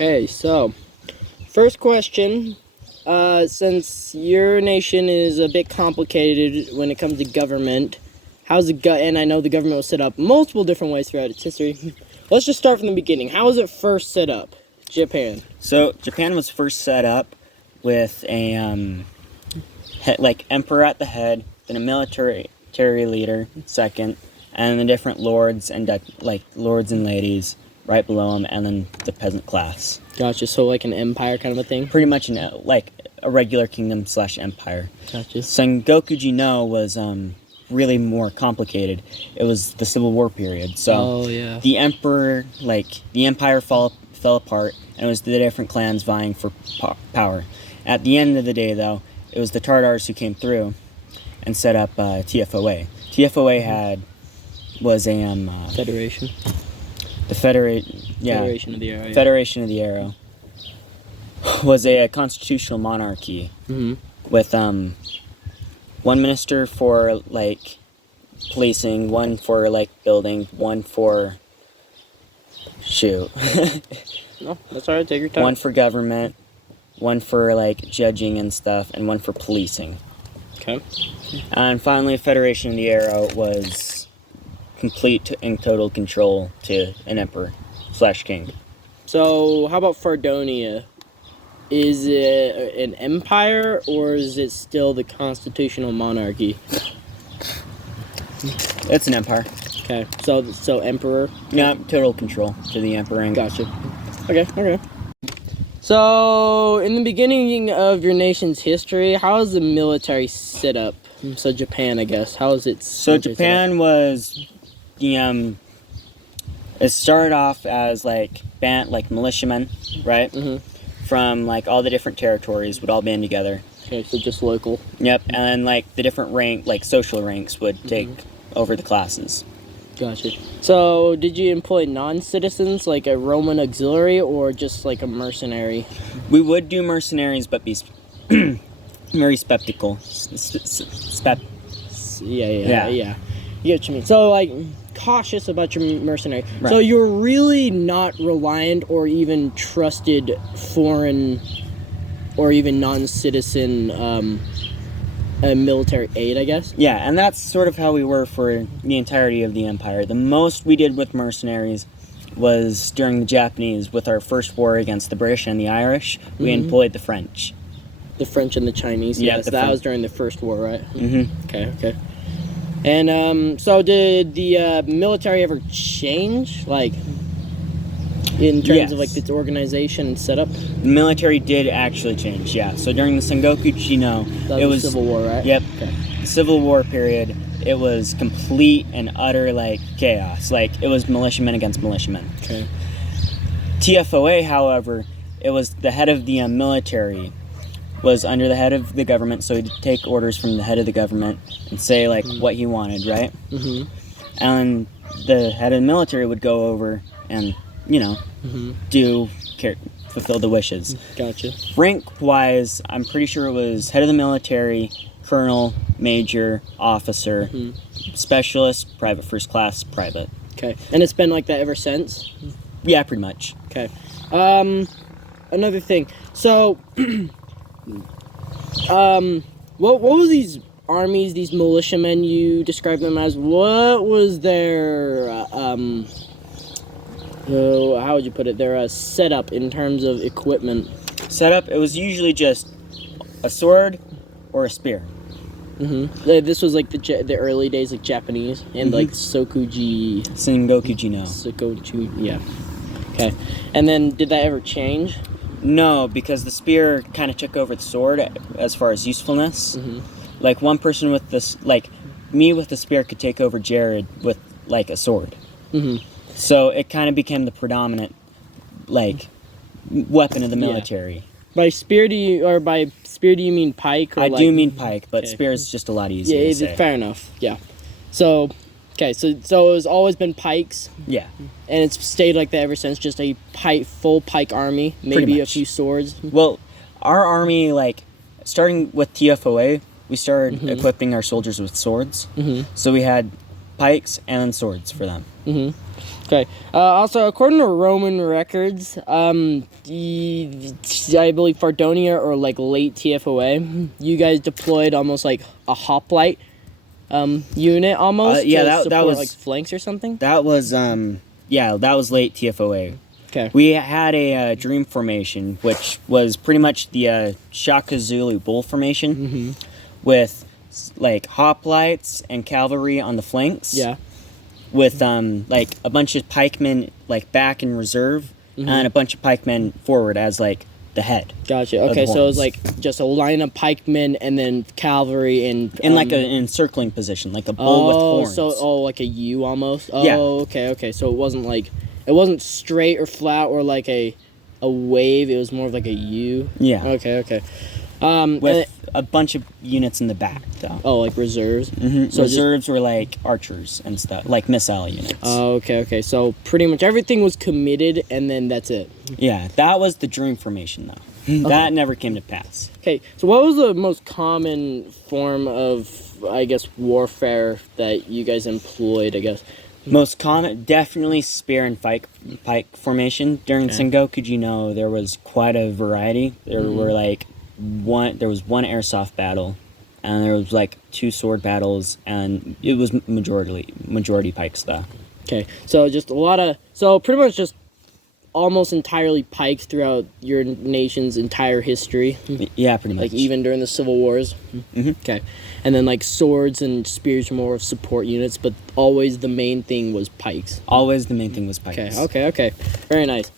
Okay, so first question. Since your nation is a bit complicated when it comes to government, and I know the government was set up multiple different ways throughout its history. Let's just start from the beginning. How was it first set up? Japan. So Japan was first set up with a emperor at the head, then a military leader second, and the different lords and lords and ladies right below him, and then the peasant class. Gotcha. So like an empire kind of a thing. Pretty much a regular kingdom / empire. Gotcha. Sengoku no was really more complicated. It was the Civil War period. So the empire fell apart, and it was the different clans vying for power. At the end of the day, though, it was the Tartars who came through and set up TFOA. TFOA was a federation. Federation of the Arrow. Federation of the Arrow was a constitutional monarchy with one minister for policing, one for building, one for No, that's alright. Take your time. One for government, one for judging and stuff, and one for policing. Okay. And finally, Federation of the Arrow was complete and total control to an emperor / king. So, how about Fardonia? Is it an empire, or is it still the constitutional monarchy? It's an empire. Okay, so emperor? Yeah, total control to the emperor. Gotcha. Okay. So, in the beginning of your nation's history, how is the military set up? So, Japan, I guess. How is it? So, Japan was it started off as militiamen, right? Mm-hmm. From all the different territories would all band together. Okay, so just local. Yep, and then the different social ranks would take over the classes. Gotcha. So, did you employ non-citizens, like a Roman auxiliary, or just like a mercenary? We would do mercenaries, but be very skeptical. Yeah. You get what you mean. So, cautious about your mercenary. Right. So, you're really not reliant or even trusted foreign or even non-citizen military aid, I guess? Yeah, and that's sort of how we were for the entirety of the empire. The most we did with mercenaries was during the Japanese, with our first war against the British and the Irish. We employed the French. The French and the Chinese, yes. That was during the first war, right? Mm-hmm. Okay. And so did the military ever change, in terms of its organization and setup? The military did actually change, yeah. So during the Sengoku no, it was Civil War, right? Yep. Okay. The Civil War period, it was complete and utter chaos. It was militiamen against militiamen. Okay. TFOA, however, it was the head of the military was under the head of the government, so he'd take orders from the head of the government and say what he wanted, right? Mm-hmm. And the head of the military would go over and fulfill the wishes. Gotcha. Rank-wise, I'm pretty sure it was head of the military, colonel, major, officer, specialist, private first class, private. Okay. And it's been like that ever since? Yeah, pretty much. Okay. Another thing. So, what was these armies, these militiamen, you described them as? What was their, how would you put it? Their setup in terms of equipment? Setup, it was usually just a sword or a spear. Mm-hmm. This was the early days, Japanese, and Sengoku no. Sengoku, yeah. Okay. And then did that ever change? No, because the spear kind of took over the sword as far as usefulness. Mm-hmm. One person with this, me with the spear could take over Jared with a sword. Mm-hmm. So it kind of became the predominant weapon of the military. Yeah. By spear do you mean pike? Or I do mean pike, but spear is just a lot easier to say. Fair enough. Yeah. So it has always been pikes. Yeah. And it's stayed like that ever since, just a full pike army, maybe a few swords. Well, our army, starting with TFOA, we started equipping our soldiers with swords. Mm-hmm. So we had pikes and swords for them. Okay. Also, according to Roman records, I believe Fardonia or like late TFOA, you guys deployed almost like a hoplite unit almost. That was like flanks or something. That was that was late TFOA. Okay. We had a dream formation, which was pretty much the Shaka Zulu bull formation, with like hoplites and cavalry on the flanks. Yeah. With like a bunch of pikemen like back in reserve, and a bunch of pikemen forward as like the head. Gotcha. Okay, so it was like just a line of pikemen and then cavalry and in like an encircling position, like a bull with horns. Like a U almost. Oh, yeah. Okay. So it wasn't straight or flat or like a wave. It was more of like a U. Yeah. Okay. With a bunch of units in the back, though. Oh, like reserves? So reserves were like archers and stuff, like missile units. Oh, okay. So pretty much everything was committed, and then that's it. Yeah, that was the dream formation, though. Okay. That never came to pass. Okay, so what was the most common form of, I guess, warfare that you guys employed, I guess? Most common, definitely spear and pike formation. During Sengoku, there was quite a variety. There were like there was one airsoft battle, and there was like 2 sword battles, and it was majority pikes though. Okay, so just pretty much just almost entirely pikes throughout your nation's entire history. Yeah, pretty much. Like even during the Civil Wars. Okay, and then like swords and spears were more of support units, but always the main thing was pikes. Always the main thing was pikes. Okay. Very nice.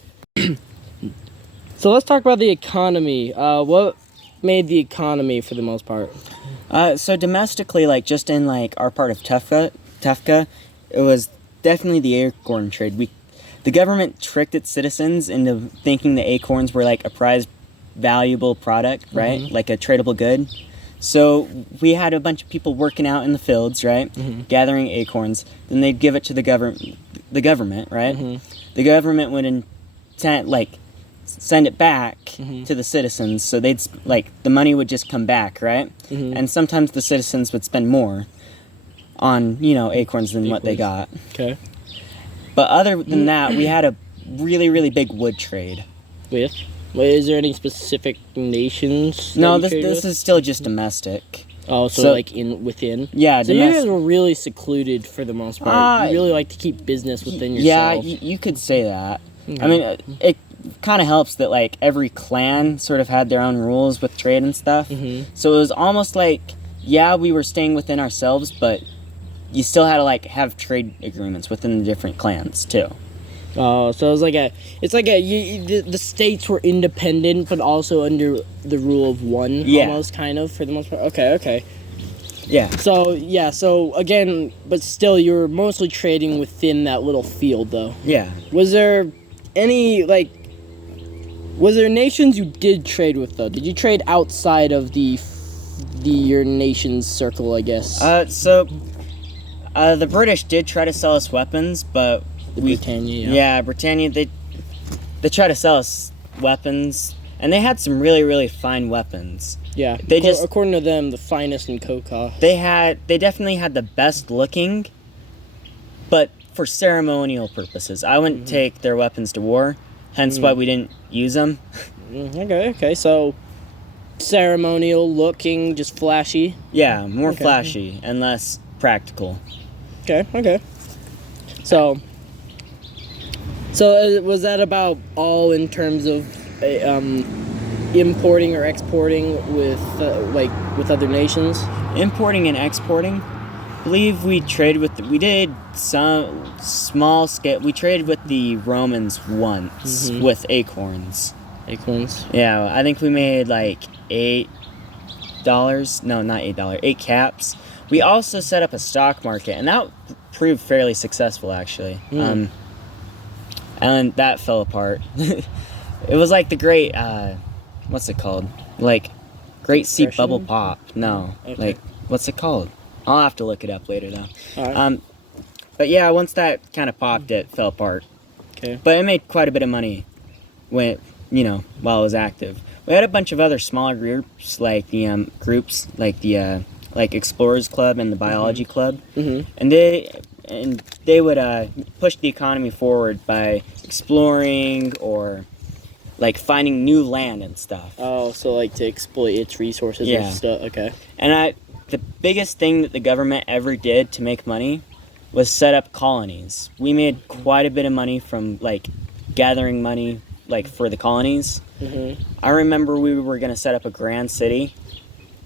So let's talk about the economy. What made the economy for the most part? So domestically, like just in like our part of Tefka, it was definitely the acorn trade. The government tricked its citizens into thinking the acorns were like a prized, valuable product, right? Like a tradable good. So we had a bunch of people working out in the fields, right? Gathering acorns. Then they'd give it to the government, right? The government would send it back to the citizens, so they'd the money would just come back, right? And sometimes the citizens would spend more on acorns than what they got. Okay. But other than that, we had a really, really big wood trade. With? Is there any specific nations? No, this is still just domestic. Oh, so like within? Yeah, so you guys were really secluded for the most part. You really like to keep business within yourself. Yeah, you could say that. I mean, it kind of helps that like every clan sort of had their own rules with trade and stuff. So it was almost like, we were staying within ourselves, but you still had to like have trade agreements within the different clans too. Oh, so the states were independent, but also under the rule of one, almost kind of for the most part. Okay. Yeah. So again, but still, you were mostly trading within that little field, though. Yeah. Was there nations you did trade with though? Did you trade outside of your nation's circle, I guess? The British did try to sell us weapons, but Britannia. Yeah, Britannia. They try to sell us weapons, and they had some really, really fine weapons. Yeah, according to them, the finest in Koka. They definitely had the best looking, but for ceremonial purposes. I wouldn't take their weapons to war, hence why we didn't use them. Okay, so ceremonial looking, just flashy. Yeah, more flashy and less practical. Okay. So was that about all in terms of importing or exporting with other nations? Importing and exporting. I believe we did some small scale. We traded with the Romans once with acorns. Acorns? Yeah, I think we made like $8. No, not $8. 8 caps. We also set up a stock market, and that proved fairly successful, actually. And that fell apart. It was like the great, what's it called? Like, Great Sea Bubble Pop. No. Okay. Like, what's it called? I'll have to look it up later, though. All right. But yeah, once that kind of popped, it fell apart. Okay. But it made quite a bit of money while it was active. We had a bunch of other smaller groups, like the Explorers Club and the Biology Club. And and they would push the economy forward by exploring or like finding new land and stuff. Oh, so like to exploit its resources and stuff. Okay. And the biggest thing that the government ever did to make money was set up colonies. We made quite a bit of money from like gathering money like for the colonies. Mm-hmm. I remember we were going to set up a grand city,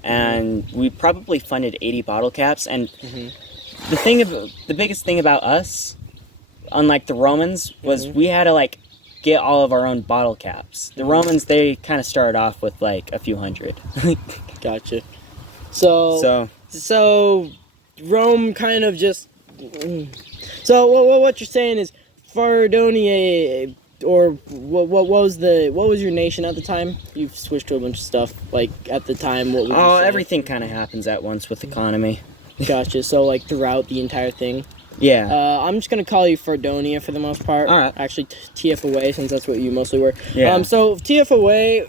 and we probably funded 80 bottle caps. And the biggest thing about us, unlike the Romans, was we had to like get all of our own bottle caps. The Romans, they kind of started off with like a few hundred. Gotcha. So Rome kind of just. So what you're saying is Fardonia, or what was your nation at the time? You've switched to a bunch of stuff. Like at the time, what? Oh, everything kind of happens at once with economy. Gotcha. So like throughout the entire thing. Yeah. I'm just gonna call you Fardonia for the most part. All right. Actually, TFOA, since that's what you mostly were. Yeah. So TFOA,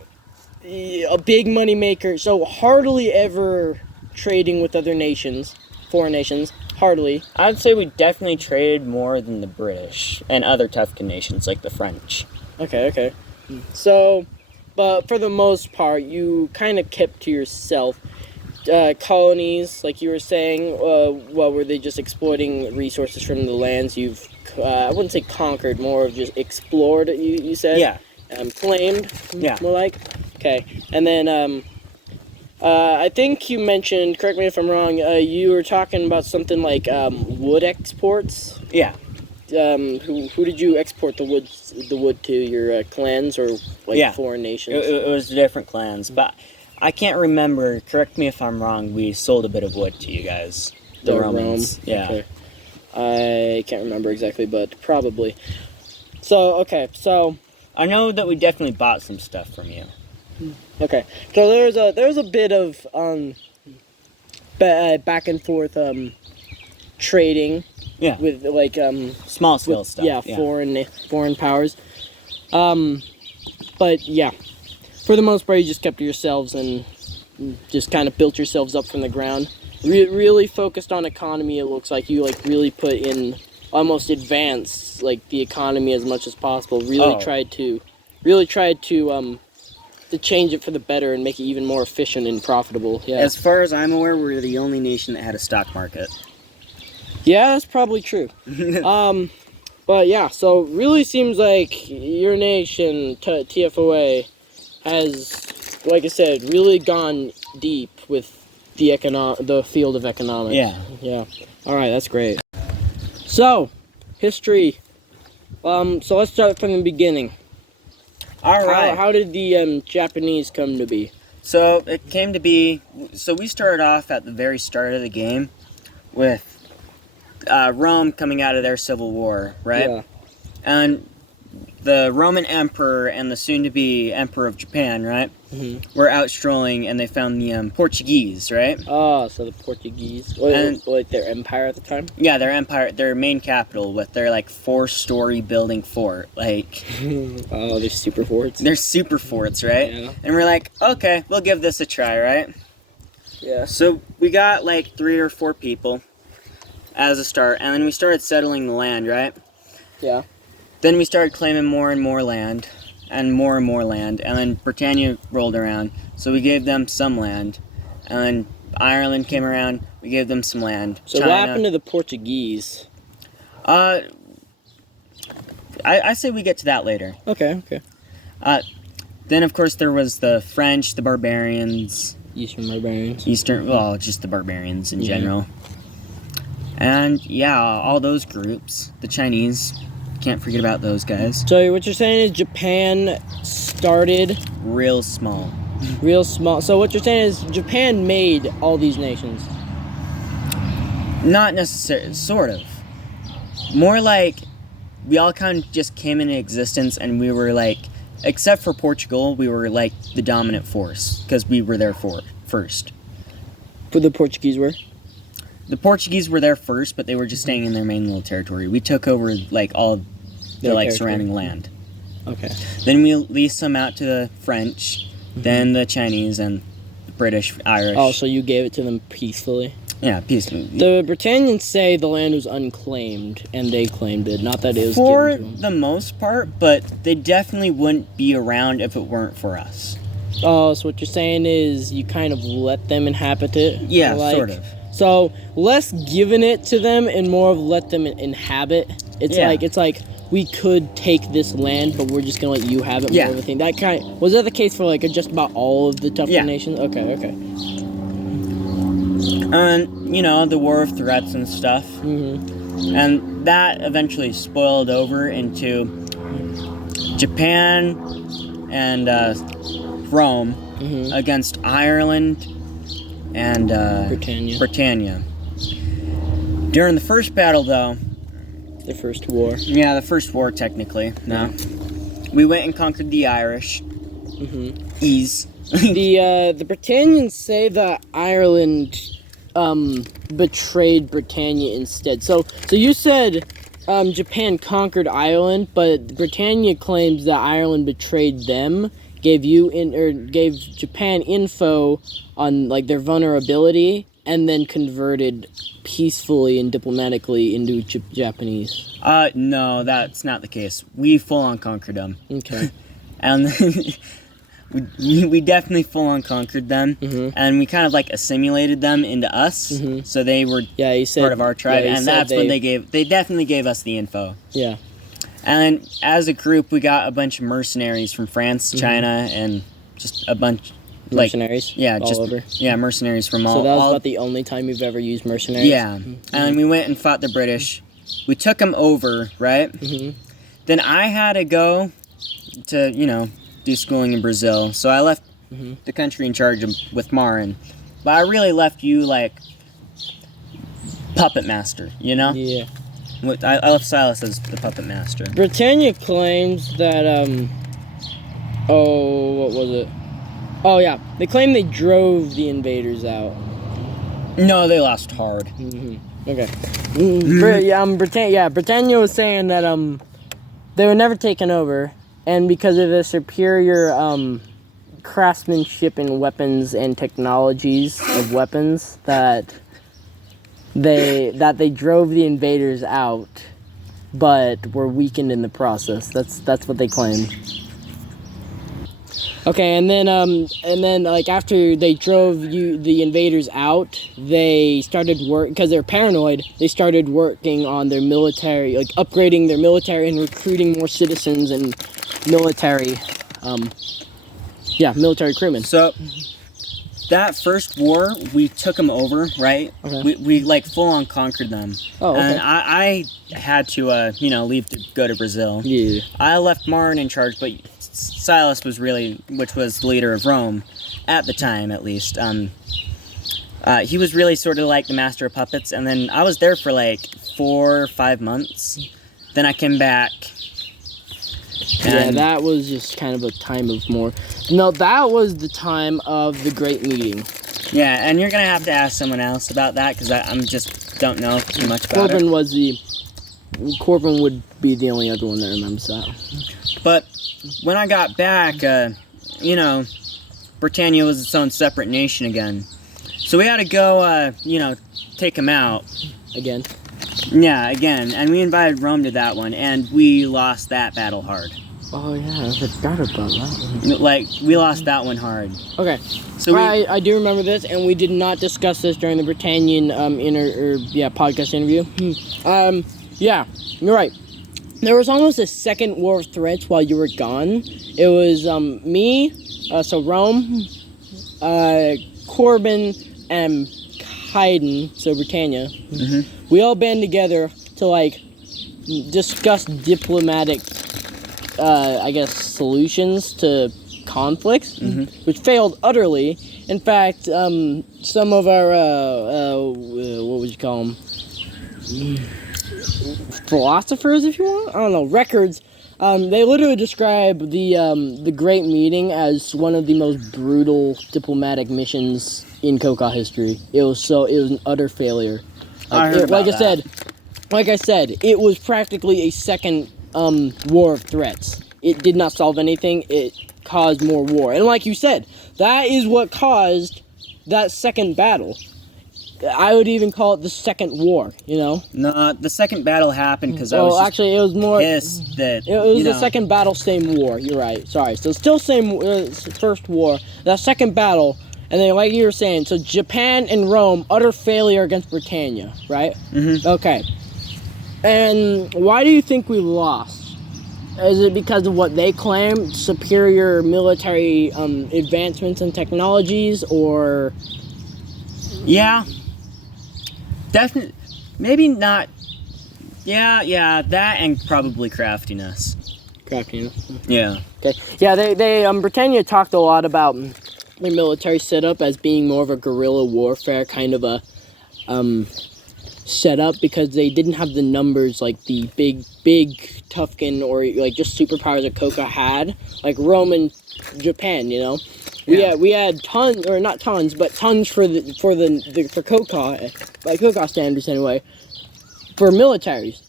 a big money maker. So hardly ever trading with other nations, foreign nations. Hardly. I'd say we definitely traded more than the British and other tough nations like the French. Okay. So, but for the most part, you kind of kept to yourself. Colonies, like you were saying, were they just exploiting resources from the lands you've, I wouldn't say conquered, more of just explored, you said? Yeah. Claimed? Yeah. More like? Okay. And then, I think you mentioned, correct me if I'm wrong, you were talking about something like wood exports. Yeah. Who did you export the wood to? Your clans or like foreign nations? It was different clans, but I can't remember. Correct me if I'm wrong. We sold a bit of wood to you guys, the Romans. Rome. Yeah. Okay. I can't remember exactly, but probably. So I know that we definitely bought some stuff from you. Okay, so there's a bit of back and forth trading. Yeah. With like small scale stuff. Yeah, foreign powers. But yeah, for the most part, you just kept to yourselves and just kind of built yourselves up from the ground. Really focused on economy. It looks like you like really put in almost advance like the economy as much as possible. Really tried to change it for the better and make it even more efficient and profitable. Yeah. As far as I'm aware, we're the only nation that had a stock market. Yeah, that's probably true. But yeah, so really seems like your nation, TFOA, has, like I said, really gone deep with the field of economics. Yeah. All right, that's great. So, history. So let's start from the beginning. All right. How did the Japanese come to be? So it came to be. So we started off at the very start of the game with Rome coming out of their civil war, right? Yeah. And the Roman emperor and the soon-to-be emperor of Japan, right? Mm-hmm. Were out strolling, and they found the Portuguese, right? Oh, so the Portuguese, like their empire at the time? Yeah, their empire, their main capital, with their like 4-story building fort, like. Oh, they're super forts. They're super forts, right? Yeah. And we're like, okay, we'll give this a try, right? Yeah. So we got like 3 or 4 people as a start, and then we started settling the land, right? Yeah. Then we started claiming more and more land, and then Britannia rolled around, so we gave them some land, and then Ireland came around, we gave them some land. So China, what happened to the Portuguese? I say we get to that later. Okay. Then of course there was the French, the barbarians. Eastern barbarians. Just the barbarians in general. And yeah, all those groups, the Chinese. Can't forget about those guys. So what you're saying is Japan started real small. So what you're saying is Japan made all these nations. Not necessarily, sort of. More like we all kind of just came into existence, and we were like, except for Portugal, we were like the dominant force because we were there first. But the Portuguese were? The Portuguese were there first, but they were just staying in their main little territory. We took over like all of the like surrounding land. Okay. Then we leased some out to the French, then the Chinese and the British, Irish. Oh, so you gave it to them peacefully? Yeah, peace. The Britannians say the land was unclaimed, and they claimed it. Not that it was for given to them. the most part, but they definitely wouldn't be around if it weren't for us. Oh, so what you're saying is you kind of let them inhabit it? Yeah, sort of. So less giving it to them and more of let them inhabit. It's like we could take this land, but we're just gonna let you have it. More of a thing. Was that the case for like just about all of the tougher nations? Okay. And the war of threats and stuff, and that eventually spoiled over into Japan and Rome against Ireland and Britannia. During the first battle, though, the first war. Yeah, the first war technically. No, we went and conquered the Irish. Ease. The Britannians say that Ireland betrayed Britannia instead. So you said Japan conquered Ireland, but Britannia claims that Ireland betrayed them, gave Japan info on like their vulnerability, and then converted peacefully and diplomatically into Japanese. No, that's not the case. We full on conquered them. Okay. And we definitely full on conquered them, and we kind of like assimilated them into us. So they were part of our tribe, and that's when they definitely gave us the info. Yeah. And then as a group, we got a bunch of mercenaries from France, China, and just a bunch. Mercenaries? All over? Yeah, mercenaries from all... So that was about the only time you've ever used mercenaries? Yeah. And we went and fought the British. We took them over, right? Then I had to go to, do schooling in Brazil. So I left the country in charge with Marin. But I really left you, like, puppet master, Yeah. I left Silas as the puppet master. Britannia claims that, what was it? Oh, yeah. They claim they drove the invaders out. No, they lost hard. Okay. Britannia was saying that, they were never taken over, and because of the superior, craftsmanship in weapons and technologies of weapons, that they drove the invaders out, but were weakened in the process. That's what they claimed. Okay, and then like after they drove the invaders out, they started because they're paranoid. They started working on their military, like upgrading their military and recruiting more citizens and military recruitment. So that first war, we took them over, right? Okay. We like full on conquered them. Oh, okay. And I had to leave to go to Brazil. Yeah. I left Marin in charge, but Silas was which was the leader of Rome at the time, at least. He was really sort of like the master of puppets, and then I was there for like 4 or 5 months. Then I came back. Yeah, that was just kind of a time of more. No, that was the time of the Great Meeting. Yeah, and you're gonna have to ask someone else about that because I'm just don't know too much about it. Corbin would be the only other one that remembers that. But when I got back, Britannia was its own separate nation again. So we had to go, take them out. Again? Yeah, again. And we invited Rome to that one, and we lost that battle hard. Oh, yeah, I forgot about that one. Like, we lost that one hard. Okay. So I do remember this, and we did not discuss this during the Britannian podcast interview. Yeah, you're right. There was almost a second war of threats while you were gone. It was me, so Rome, Corbin, and Haydn, so Britannia. We all band together to discuss diplomatic, solutions to conflicts, which failed utterly. In fact, some of our what would you call them? Philosophers, if you want, I don't know, records. They literally describe the Great Meeting as one of the most brutal diplomatic missions in Coca history. It was an utter failure. Like I said, it was practically a second war of threats. It did not solve anything. It caused more war, and like you said, that is what caused that second battle. I would even call it the Second War, you know? No, the second battle happened because I was just actually, it was more... pissed that, It was the second battle, same war. You're right. Sorry. So still same first war. That second battle, and then like you were saying, so Japan and Rome, utter failure against Britannia, right? Mm-hmm. Okay. And why do you think we lost? Is it because of what they claim, superior military advancements and technologies, or... Yeah. Definitely. Maybe not. Yeah, that and probably craftiness. Craftiness. Yeah. Okay. Yeah, they Britannia talked a lot about their military setup as being more of a guerrilla warfare kind of a setup, because they didn't have the numbers like the big Tufkin or like just superpowers that Coca had, like Rome and Japan, you know. Yeah. We had tons, or not tons, but tons for Coca, by Coca standards anyway, for militaries.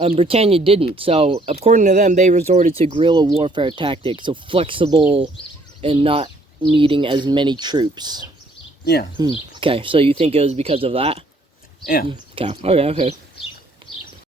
Britannia didn't, so according to them, they resorted to guerrilla warfare tactics, so flexible and not needing as many troops. Yeah. Okay, so you think it was because of that? Yeah. Okay.